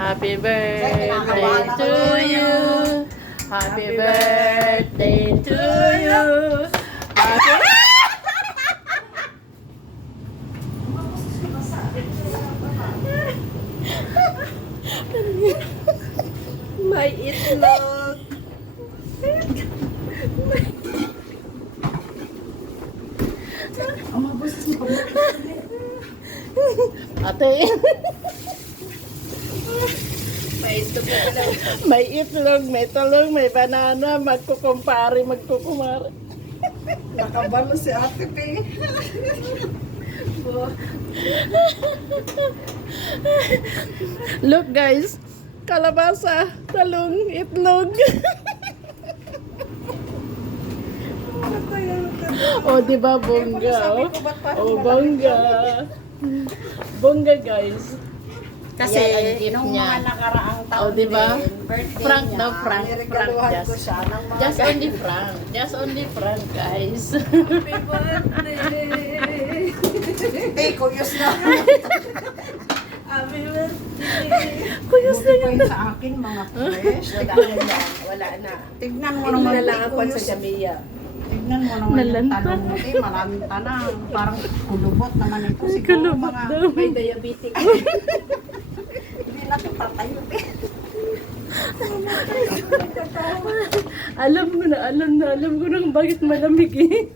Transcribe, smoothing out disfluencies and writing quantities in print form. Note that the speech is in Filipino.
Happy birthday to you. Happy birthday to you. Happy May itlog. Ate, May itlog na itlog. may itlog, may talong, may banana, magkukumpare, magkukumare. Nakabalo si Ate P. Look guys, kalabasa, talong, itlog. Oh, di ba bongga? Oh, bongga. Bongga guys. Kasi Yan ang gift nung niya. mga nakaraang Oh, taon di ba? din, birthday Frank niya, daw, Frank. niregaluhan Frank, ko just. siya ng mga Just only Frank. Just only Frank, guys. Happy birthday! Eh, kuyos na. Happy birthday! Kuyos na Buti yun. pa yun sa akin, mga fresh. Wala na. Tignan mo naman. Nilalakapan sa kuyos. Jamia. Tignan mo naman yung Nalanta. tanong mo. Maraming tanong. Parang kulubot naman ito. Siguro Kulubot mga- daw. May diabetic. Hindi natin patayo. Alam ko na, alam ko na bakit malamig eh.